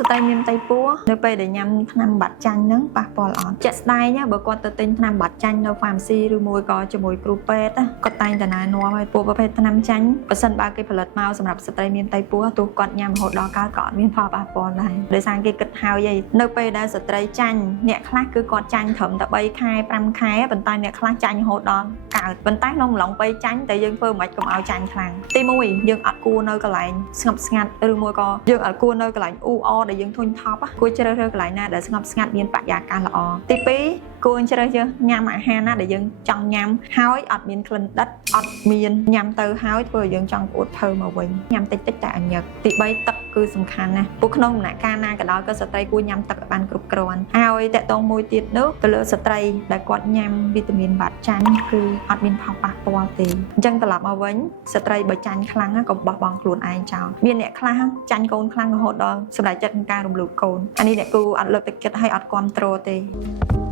ស្ត្រីមានតៃពួរនៅពេលដែលញ៉ាំថ្នាំបាត់ចាញ់ហ្នឹងប៉ះពាល់អត់ជាក់ស្ដែងបើគាត់ទៅទិញថ្នាំបាត់ចាញ់នៅ pharmacy ឬមួយក៏ជាមួយគ្រូពេទ្យគាត់តែងតែណែនាំឲ្យពួកប្រភេទថ្នាំចាញ់បើសិនបើគេផលិតមកសម្រាប់ស្ត្រីមានតៃពួរទោះគាត់ញ៉ាំរហូតដល់កើតក៏អត់មានផលប៉ះពាល់ដែរដោយសារគេគិតហើយនៅពេលដែលស្ត្រីចាញ់អ្នកខ្លះគឺគាត់ចាញ់ត្រឹមតែ3ខែ5ខែប៉ុន្តែអ្នកខ្លះចាញ់រហូតដល់កើតប៉ុន្តែក្នុងអំឡុងពេលចាញ់តែយើងធ្វើមិនខ្មិចកុំឲ្យចាញ់ខ្លាំងទី1យើងអត់គួរនៅកន្លែងស្ងប់ស្ងាត់ឬមួយក៏យើងអត់គួរនៅកន្លែងអ៊ូអដែលយើងធុញថប់គួរជ្រើសរើសកន្លែងណាដែលស្ងប់ស្ងាត់មានបរិយាកាសល្អទី2គួរជ្រើសរើសញ៉ាំអាហារណាដែលយើងចង់ញ៉ាំហើយអត់មានក្លិនដិតអត់មានញ៉ាំទៅហើយធ្វើឲ្យយើងចង់ផ្អួតភៅមកវិញញ៉ាំតិចតិចតែអញឹកទី3ទឹកគឺសំខាន់ណាស់ពួកក្នុងដំណាក់កាលណាក៏ដោយក៏ស្ត្រីគួរញ៉ាំទឹកឲ្យបានគ្រប់គ្រាន់ហើយតកតងមួយទៀតនោះទៅលើស្ត្រីដែលគាត់ញ៉ាំវីតាមីនបាត់ចាញ់គឺអត់មានផលប៉ះពាល់ទេអញ្ចឹងត្រឡប់មកវិញស្ត្រីបើចាញ់ខ្លាំងក៏បោះបង់ខ្លួនឯងចោលមានអ្នកខ្លះចាញ់កូនខ្លាំងរហូតដល់សម្រេចចិត្តក្នុងការរំលោភកូនអានេះអ្នកគូអត់លើកទឹកចិត្តឲ្យអត់គ្រប់គ្រងទេ